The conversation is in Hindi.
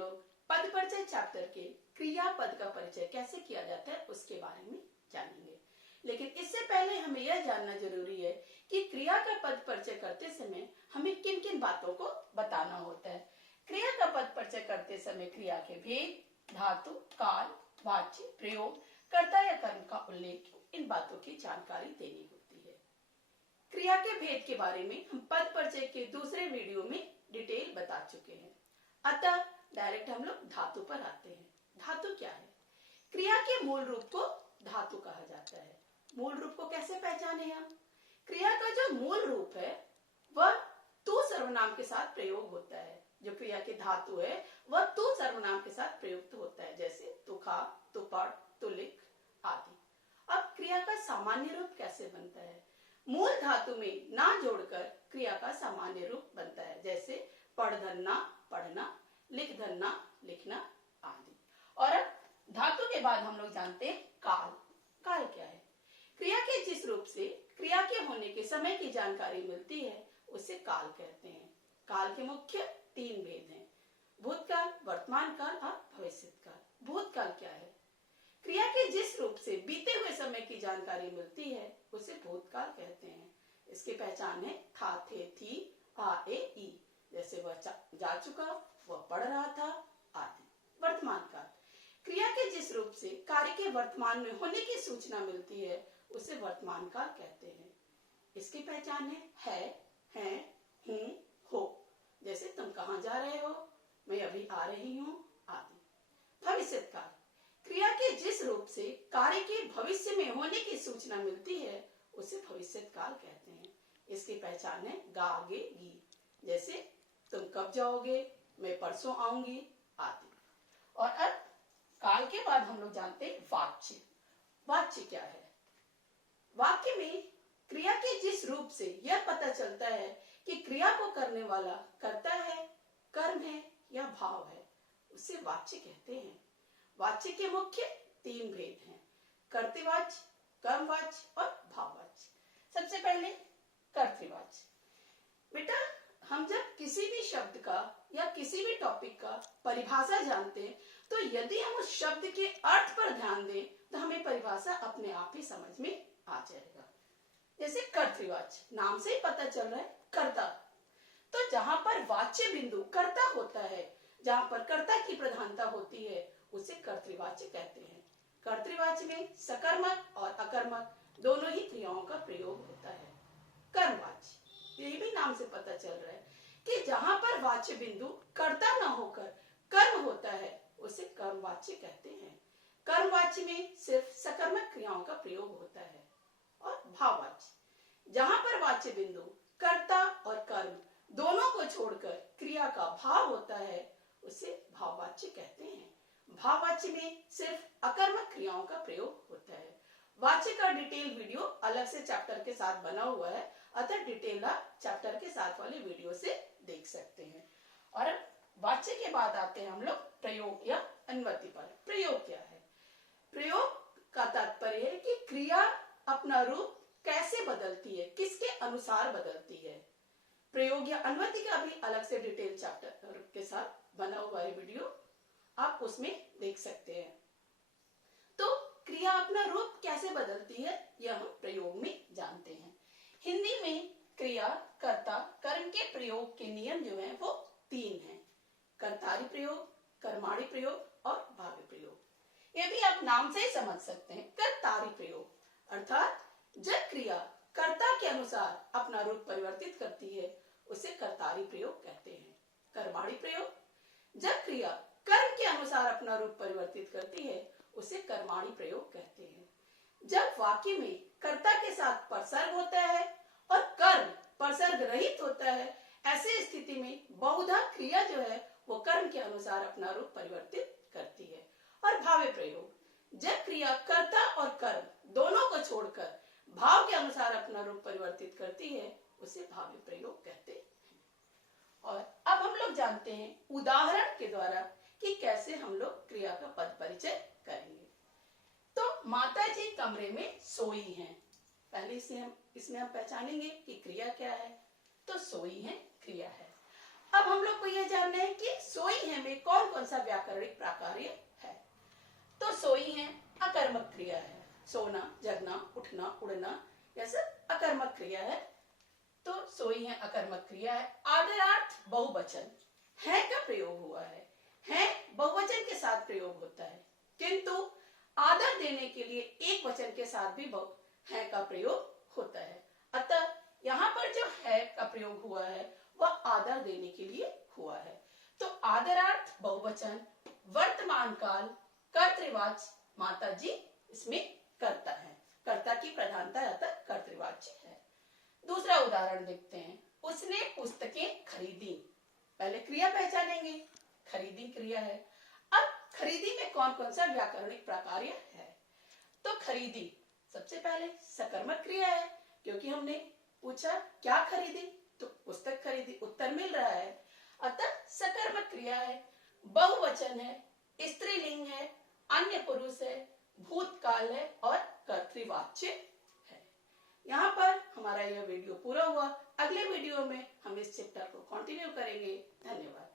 लोग पद परिचय चैप्टर के क्रियापद का परिचय कैसे किया जाता है उसके बारे में जानेंगे। लेकिन इससे पहले हमें यह जानना जरूरी है कि क्रिया का पद परिचय करते समय हमें किन किन बातों को बताना होता है। क्रिया का पद परिचय करते समय क्रिया के भेद, धातु, काल, वाच्य, प्रयोग, कर्ता या कर्म का उल्लेख, इन बातों की जानकारी देनी होती है। क्रिया के भेद के बारे में हम पद परिचय के दूसरे वीडियो में डिटेल बता चुके हैं। अतः डायरेक्ट हम लोग धातु पर आते हैं। धातु क्या है? क्रिया के मूल रूप को धातु कहा जाता है। मूल रूप को कैसे पहचाने हम? क्रिया का जो मूल रूप है वह तू सर्वनाम के साथ प्रयोग होता है। जो क्रिया की धातु है वह तू सर्वनाम के साथ प्रयुक्त होता है, जैसे तू खा, तू पढ़, तू लिख आदि। अब क्रिया का सामान्य रूप कैसे बनता है? मूल धातु में ना जोड़कर क्रिया का सामान्य रूप बनता है, जैसे पढ़ धरना, पढ़ना, लिख धरना, लिखना आदि। और अब धातु के बाद हम लोग जानते हैं काल। काल क्या है? क्रिया के जिस रूप से क्रिया के होने के समय की जानकारी मिलती है उसे काल कहते हैं। काल के मुख्य 3 भेद हैं: भूतकाल, वर्तमान काल और भविष्यत काल। भूतकाल क्या है? क्रिया के जिस रूप से बीते हुए समय की जानकारी मिलती है उसे भूतकाल कहते हैं। इसकी पहचान है था, थे, थी, आ, ए, ई, जैसे वह जा चुका, वह पढ़ रहा था आदि। वर्तमान काल क्रिया के जिस रूप से कार्य के वर्तमान में होने की सूचना मिलती है उसे वर्तमान काल कहते हैं। इसकी पहचान है, हैं, हूं, हो, जैसे तुम कहाँ जा रहे हो, मैं अभी आ रही हूँ आदि। भविष्यत काल क्रिया के जिस रूप से कार्य के भविष्य में होने की सूचना मिलती है उसे भविष्यत काल कहते हैं। इसकी पहचान है गा, गे, गी, जैसे तुम कब जाओगे, मैं परसों आऊंगी आदि। और अब काल के बाद हम लोग जानते हैं वाच्य। वाच्य क्या है? वाक्य में क्रिया के जिस रूप से यह पता चलता है कि क्रिया को करने वाला कर्ता है, कर्म है या भाव है, उसे वाच्य कहते हैं। वाच्य के मुख्य 3 भेद हैं: कर्तृवाच्य, कर्मवाच्य और भाववाच्य। सबसे पहले कर्तृवाच्य। बेटा, हम जब किसी भी शब्द का या किसी भी टॉपिक का परिभाषा जानते हैं तो यदि हम उस शब्द के अर्थ पर ध्यान दें तो हमें परिभाषा अपने आप ही समझ में आ जाएगा। जैसे कर्तृवाच्य, नाम से ही पता चल रहा है कर्ता। तो जहां पर वाच्य बिंदु कर्ता होता है, जहां पर कर्ता की प्रधानता होती है, उसे कर्तृवाच्य कहते हैं। कर्तृवाच्य में सकर्मक और अकर्मक दोनों ही क्रियाओं का प्रयोग होता है। कर्मवाच्य, यही भी नाम से पता चल रहा है कि जहां पर वाच्य बिंदु कर्ता न होकर कर्म होता है उसे कर्मवाच्य कहते हैं। कर्मवाच्य में सिर्फ सकर्मक क्रियाओं का प्रयोग होता है। और भाववाच्य, जहां पर वाच्य बिंदु कर्ता और कर्म दोनों को छोड़कर क्रिया का भाव होता है उसे भाववाच्य कहते हैं। भाववाच्य में सिर्फ अकर्मक क्रियाओं का प्रयोग होता है। वाच्य का डिटेल वीडियो अलग से चैप्टर के साथ बना हुआ है, अतः डिटेल आप चैप्टर के साथ वाले वीडियो से देख सकते हैं। और वाच्य के बाद आते हैं हम लोग प्रयोग या अनुवृत्ति पर। प्रयोग क्या है? प्रयोग का तात्पर्य है कि क्रिया अपना रूप कैसे बदलती है, किसके अनुसार बदलती है। प्रयोग या अनुवृत्ति का भी अलग से डिटेल चैप्टर के साथ बना हुआ है वीडियो, आप उसमें देख सकते हैं। तो क्रिया अपना रूप कैसे बदलती है यह हम प्रयोग में जानते हैं। हिंदी में क्रिया, कर्ता, कर्म के प्रयोग के नियम जो हैं वो 3 हैं: कर्तारी प्रयोग, कर्माणी प्रयोग और भावी प्रयोग। ये भी आप नाम से ही समझ सकते हैं। कर्तारी प्रयोग अर्थात जब क्रिया कर्ता के अनुसार अपना रूप परिवर्तित करती है उसे कर्तारी प्रयोग कहते हैं। कर्माणी प्रयोग, जब क्रिया कर्म के अनुसार अपना रूप परिवर्तित करती है उसे कर्माणी प्रयोग कहते हैं। जब वाक्य में कर्ता के साथ परसर्ग होता है और कर्म परसर्ग रहित होता है, ऐसे स्थिति में बहुधा क्रिया जो है वो कर्म के अनुसार अपना रूप परिवर्तित करती है। और भावे प्रयोग, जब क्रिया कर्ता और कर्म दोनों को छोड़कर भाव के अनुसार अपना रूप परिवर्तित करती है उसे भावे प्रयोग कहते हैं। और अब हम लोग जानते हैं उदाहरण के द्वारा कि कैसे हम लोग क्रिया का पद परिचय करेंगे। तो माता जी कमरे में सोई हैं। पहले इसमें हम पहचानेंगे कि क्रिया क्या है। तो सोई है क्रिया है। अब हम लोग को यह जानना है कि सोई है में कौन कौन सा व्याकरणिक प्राकार्य है। तो सोई है अकर्मक क्रिया है, सोना, जगना, उठना, उड़ना, यह सब अकर्मक क्रिया है। तो सोई है अकर्मक क्रिया है। आदरार्थ बहुवचन है का प्रयोग हुआ है बहुवचन के साथ प्रयोग होता है, किंतु आदर देने के लिए एक वचन के साथ भी है का प्रयोग होता है। अतः यहाँ पर जो है का प्रयोग हुआ है वह आदर देने के लिए हुआ है। तो आदरार्थ बहुवचन, वर्तमान काल, कर्तृवाच्य, माता जी इसमें कर्ता है, कर्ता की प्रधानता अतः कर्तृवाच्य है। दूसरा उदाहरण देखते हैं। उसने पुस्तकें खरीदी। पहले क्रिया पहचानेंगे, खरीदी क्रिया है। अब खरीदी में कौन कौन सा व्याकरणिक प्रकार्य है। तो खरीदी सबसे पहले सकर्मक क्रिया है, क्योंकि हमने पूछा क्या खरीदी, तो पुस्तक खरीदी, उत्तर मिल रहा है, अतः सकर्मक क्रिया है, बहुवचन है, स्त्रीलिंग है, अन्य पुरुष है, भूतकाल है और कर्तृवाच्य है। यहाँ पर हमारा यह वीडियो पूरा हुआ। अगले वीडियो में हम इस चैप्टर को कंटिन्यू करेंगे। धन्यवाद।